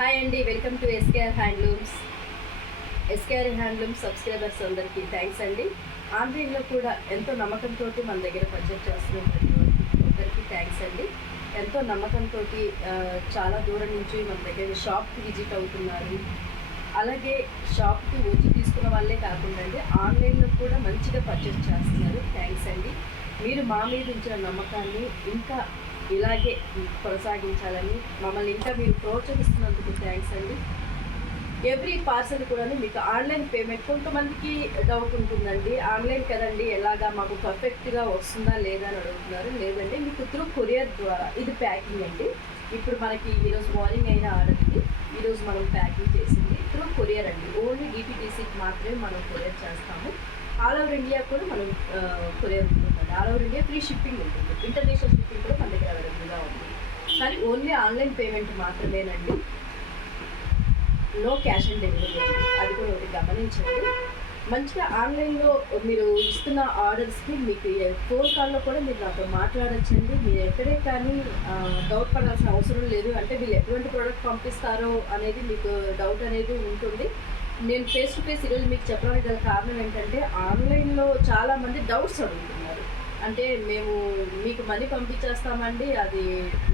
Hi అండి, welcome to SKR handlooms. SKR handlooms subscribers అందరికీ thanks అండి. ఆన్లైన్లో కూడా ఎంతో నమ్మకంతో మన దగ్గర పర్చేజ్ చేస్తున్న ప్రతి ఒక్కరికి థ్యాంక్స్ అండి. ఎంతో నమ్మకంతో చాలా దూరం నుంచి మన దగ్గర షాప్కి విజిట్ అవుతున్నారు. అలాగే షాప్కి వచ్చి తీసుకున్న వాళ్ళే కాకుండా అండి ఆన్లైన్లో కూడా మంచిగా పర్చేజ్ చేస్తున్నారు. థ్యాంక్స్ అండి. మీరు మా మీద ఉంచిన నమ్మకాన్ని ఇంకా ఇలాగే కొనసాగించాలని, మమ్మల్ని ఇంకా మీరు ప్రోత్సహిస్తున్నందుకు థ్యాంక్స్ అండి. ఎవ్రీ పార్సల్ కూడా మీకు ఆన్లైన్ పేమెంట్, కొంతమందికి డౌట్ ఉంటుందండి, ఆన్లైన్ కదండి ఎలాగా మాకు పర్ఫెక్ట్గా వస్తుందా లేదా అని అడుగుతున్నారు. లేదండి, మీకు త్రూ కొరియర్ ద్వారా ఇది ప్యాకింగ్ అండి. ఇప్పుడు మనకి ఈరోజు మార్నింగ్ అయిన ఆర్డర్ ఇది, ఈరోజు మనం ప్యాకింగ్ చేసింది త్రూ కొరియర్ అండి. ఓన్లీ డిటిడిసికి మాత్రమే మనం కొరియర్ చేస్తాము. ఆల్ ఓవర్ ఇండియా కూడా మనం కొరియర్ ఉంటుందండి. All over India free shipping ఉంటుంది. ఇంటర్నేషనల్ షిప్పింగ్ కూడా మన దగ్గర అవైలబుల్గా ఉంది. కానీ ఓన్లీ ఆన్లైన్ పేమెంట్ మాత్రమేనండి, నో క్యాష్ ఆన్ డెలివరీ అండి. అది కూడా ఒకటి గమనించండి. మంచిగా ఆన్లైన్లో మీరు ఇస్తున్న ఆర్డర్స్కి మీకు ఫోన్ కాల్లో కూడా మీరు నాతో మాట్లాడచ్చండి. మీరు ఎక్కడే కానీ డౌట్ పడాల్సిన అవసరం లేదు. అంటే వీళ్ళు ఎటువంటి ప్రోడక్ట్ పంపిస్తారో అనేది మీకు డౌట్ అనేది ఉంటుంది. నేను ఫేస్ టు ఫేస్ ఈరోజు మీకు చెప్పడానికి గల కారణం ఏంటంటే, ఆన్లైన్లో చాలామంది డౌట్స్ అడుగుతున్నారు. అంటే మేము మీకు మనీ పంపించేస్తామండి, అది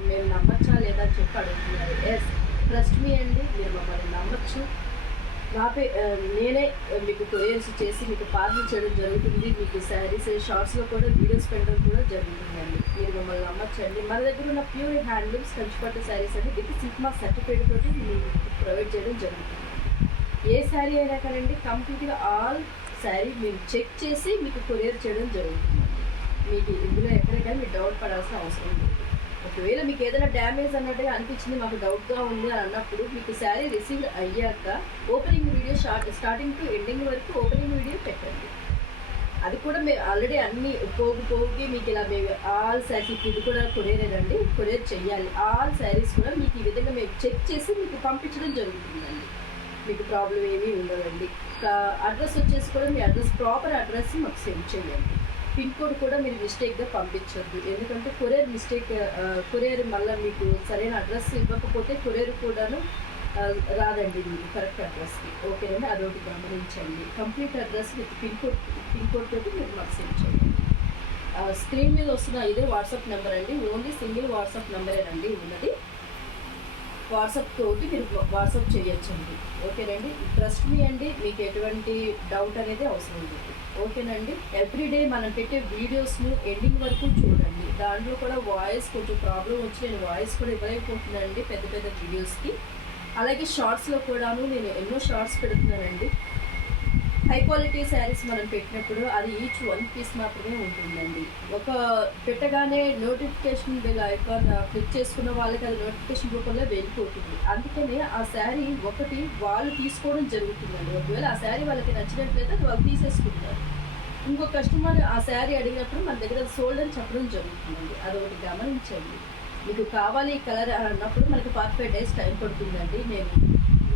మేము నమ్మచ్చా లేదా అని చెప్పి అడుగుతున్నారు. ఎస్, ట్రస్ట్ మీ అండి, మీరు మమ్మల్ని నమ్మచ్చు. నేనే మీకు కొరియర్స్ చేసి మీకు పార్సల్ చేయడం జరుగుతుంది. మీకు శారీస్ షార్ట్స్లో కూడా వీడియోస్ పెట్టడం కూడా జరుగుతుందండి. మీరు మమ్మల్ని నమ్మచ్చండి. మన దగ్గర ఉన్న ప్యూర్ హ్యాండ్లూమ్స్ కంచిపట్టు శారీస్ అండి విత్ సిగ్మా సర్టిఫికేట్ తోటి మీకు ప్రొవైడ్ చేయడం జరుగుతుంది. ఏ శారీ అయినా కానండి కంప్లీట్గా ఆల్ శారీ మీరు చెక్ చేసి మీకు కొరియర్ చేయడం జరుగుతుంది. మీకు ఇందులో ఎక్కడికైనా మీరు డౌట్ పడాల్సిన అవసరం లేదు. ఒకవేళ మీకు ఏదైనా డ్యామేజ్ అన్నట్టుగా అనిపించింది, మాకు డౌట్గా ఉంది అని అన్నప్పుడు మీకు శారీ రిసీవ్ అయ్యాక opening video starting to ending వరకు ఓపెనింగ్ వీడియో పెట్టండి. అది కూడా మేము ఆల్రెడీ అన్ని పోగి మీకు ఇలా మేము ఆల్ శారీస్, ఇది కూడా కొరియరేనండి, కొరియర్ చెయ్యాలి. ఆల్ శారీస్ కూడా మీకు ఈ విధంగా మేము చెక్ చేసి మీకు పంపించడం జరుగుతుందండి. మీకు ప్రాబ్లం ఏమీ ఉండదండి. అడ్రస్ వచ్చేసి కూడా మీ అడ్రస్, ప్రాపర్ అడ్రస్ మాకు సెండ్ చేయండి. పిన్ కోడ్ కూడా మీరు మిస్టేక్గా పంపించద్దు. ఎందుకంటే కొరియర్ మళ్ళీ మీకు సరైన అడ్రస్ ఇవ్వకపోతే కొరియర్ కూడాను రాదండి మీకు కరెక్ట్ అడ్రస్కి. ఓకేనండి, అదొకటి గమనించండి. Complete address with pin code తోటి మీరు మాకు సెండ్ చేయండి. స్క్రీన్ మీద వస్తున్న ఇదే వాట్సాప్ నెంబర్ అండి, ఓన్లీ సింగిల్ వాట్సాప్ నెంబరేనండి ఉన్నది. వాట్సాప్ తోటి మీరు వాట్సాప్ చేయొచ్చండి. ఓకేనండి, ట్రస్ట్ మీ అండి, మీకు ఎటువంటి డౌట్ అనేది అవసరం లేదు. ఓకేనండి, ఎవ్రీడే మనం పెట్టే వీడియోస్ను ఎండింగ్ వరకు చూడండి. దాంట్లో కూడా వాయిస్ కొంచెం ప్రాబ్లం వచ్చి నేను వాయిస్ కూడా ఇవ్వలేకపోతున్నానండి పెద్ద పెద్ద వీడియోస్కి. అలాగే షార్ట్స్లో కూడాను నేను ఎన్నో షార్ట్స్ పెడుతున్నానండి. హై క్వాలిటీ శారీస్ మనం పెట్టినప్పుడు అది ఈచ్ 1 పీస్ మాత్రమే ఉంటుందండి. ఒక పెట్టగానే నోటిఫికేషన్ బెల్ ఐకాన్ క్లిక్ చేసుకున్న వాళ్ళకి అది నోటిఫికేషన్ రూపంలో వెళ్ళిపోతుంది. అందుకనే ఆ శారీ ఒకటి వాళ్ళు తీసుకోవడం జరుగుతుందండి. ఒకవేళ ఆ శారీ వాళ్ళకి నచ్చినట్లయితే అది వాళ్ళు తీసేసుకుంటారు. ఇంకో కస్టమర్ ఆ శారీ అడిగినప్పుడు మన దగ్గర సోల్డ్ అని చెప్పడం జరుగుతుందండి. అదొకటి గమనించండి. మీకు కావాలి కలర్ అన్నప్పుడు మనకి 45 days టైం పడుతుందండి.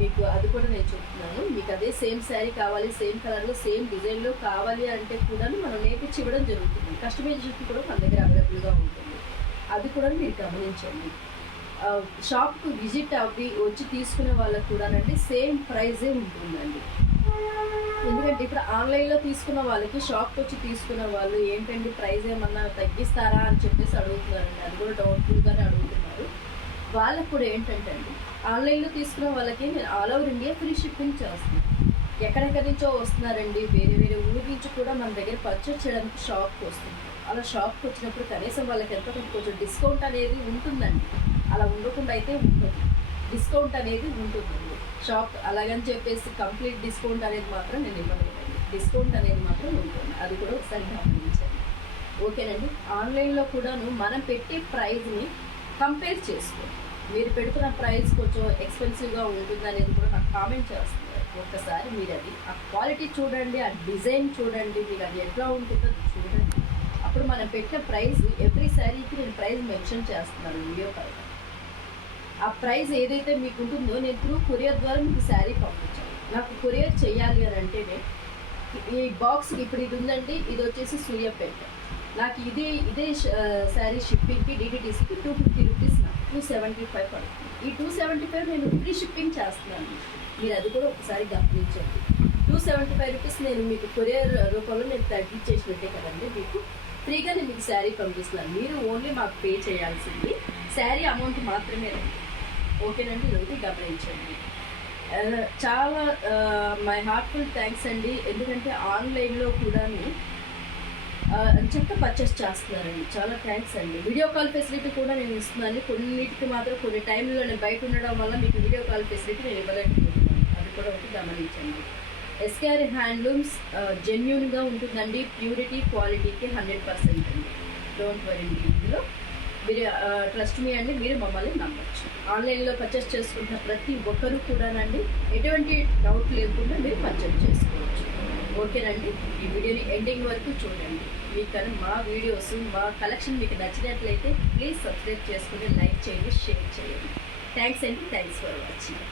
మీకు అది కూడా నేను చెప్తున్నాను. మీకు అదే సేమ్ శారీ కావాలి, సేమ్ కలర్లో సేమ్ డిజైన్లో కావాలి అంటే కూడా మనం నేర్పించి ఇవ్వడం జరుగుతుంది. కస్టమైజేషన్ కూడా మన దగ్గర అవైలబుల్గా ఉంటుంది. అది కూడా మీరు గమనించండి. షాప్కు విజిట్ అవ్వి వచ్చి తీసుకునే వాళ్ళకు కూడానండి సేమ్ ప్రైజే ఉంటుందండి. ఎందుకంటే ఇప్పుడు ఆన్లైన్లో తీసుకున్న వాళ్ళకి షాప్కి వచ్చి తీసుకున్న వాళ్ళు ఏంటండి ప్రైజ్ ఏమన్నా తగ్గిస్తారా అని చెప్పేసి అడుగుతున్నారండి. అది కూడా డౌట్ఫుల్గానే అడుగుతున్నారు. వాళ్ళకు కూడా ఏంటంటే అండి, ఆన్లైన్లో తీసుకున్న వాళ్ళకి నేను all over India free shipping చేస్తున్నాను. ఎక్కడెక్కడి నుంచో వస్తున్నారండి, వేరే వేరే ఊరి నుంచి కూడా మన దగ్గర పర్చేస్ చేయడానికి షాప్కి వస్తున్నారు. అలా షాప్కి వచ్చినప్పుడు కనీసం వాళ్ళకి ఎంతో కొంచెం డిస్కౌంట్ అనేది ఉంటుందండి. అలా ఉండకుండా అయితే ఉంటుంది, డిస్కౌంట్ అనేది ఉంటుందండి. షాప్ అలాగని చెప్పేసి కంప్లీట్ డిస్కౌంట్ అనేది మాత్రం నేను ఇవ్వలేదండి. డిస్కౌంట్ అనేది మాత్రం ఉంటుంది. అది కూడా ఒకసారి గమనించండి. ఓకేనండి, ఆన్లైన్లో కూడాను మనం పెట్టే ప్రైజ్ని కంపేర్ చేసుకోండి. మీరు పెడుతున్న ప్రైస్ కొంచెం ఎక్స్పెన్సివ్గా ఉంటుంది అనేది కూడా నాకు కామెంట్ చేస్తున్నారు. ఒక్కసారి మీరు అది ఆ క్వాలిటీ చూడండి, ఆ డిజైన్ చూడండి, మీకు అది ఎట్లా ఉంటుందో చూడండి. అప్పుడు మనం పెట్టిన ప్రైస్ ఎవ్రీ శారీకి నేను ప్రైస్ మెన్షన్ చేస్తున్నాను వీడియో పైన. ఆ ప్రైస్ ఏదైతే మీకు ఉంటుందో నేను త్రూ కొరియర్ ద్వారా మీకు శారీ పంపించాలి. నాకు కొరియర్ చేయాలి అని అంటేనే ఈ బాక్స్కి ఇప్పుడు ఇది ఉందండి, ఇది వచ్చేసి సూర్యాపేట. నాకు ఇదే శారీ షిప్పింగ్కి డిటిడిసికి 250 రూపీస్ నాకు 275 పడుతుంది. ఈ 275 నేను ఫ్రీ షిప్పింగ్ చేస్తున్నాను, మీరు అది కూడా ఒకసారి గమనించండి. 275 రూపీస్ నేను మీకు కొరియర్ రూపంలో నేను తగ్గించేసినట్టే కదండి. మీకు ఫ్రీగా నేను మీకు శారీ పంపిస్తున్నాను, మీరు ఓన్లీ మాకు పే చేయాల్సింది శారీ అమౌంట్ మాత్రమే రండి. ఓకేనండి, ఇది గమనించండి. చాలా మై హార్ట్ఫుల్ థ్యాంక్స్ అండి. ఎందుకంటే ఆన్లైన్లో కూడాను చక్కగా పర్చేస్ చేస్తున్నారండి, చాలా థ్యాంక్స్ అండి. వీడియో కాల్ ఫెసిలిటీ కూడా నేను ఇస్తున్నాను, కొన్నిటికి మాత్రం కొన్ని టైంలో నేను బయట ఉండడం వల్ల మీకు వీడియో కాల్ ఫెసిలిటీ నేను ఇవ్వలేకపోతున్నాను, అది కూడా ఒకటి గమనించండి. ఎస్కేఆర్ హ్యాండ్లూమ్స్ జెన్యూన్గా ఉంటుందండి, ప్యూరిటీ క్వాలిటీకి 100% అండి. డోంట్ వరీ, ఇందులో మీరు ట్రస్ట్ మీ అండి, మీరు మమ్మల్ని నమ్మచ్చు. ఆన్లైన్లో పర్చేస్ చేసుకుంటున్న ప్రతి ఒక్కరూ కూడానండి ఎటువంటి డౌట్ లేకుండా మీరు పర్చేస్ చేసుకోవచ్చు. ఓకేనండి, ఈ వీడియోని ఎండింగ్ వరకు చూడండి. మీకు కానీ మా వీడియోస్ మా కలెక్షన్ మీకు నచ్చినట్లయితే ప్లీజ్ సబ్స్క్రైబ్ చేసుకుని లైక్ చేయండి, షేర్ చేయండి. థ్యాంక్స్ అండి, థ్యాంక్స్ ఫర్ వాచింగ్.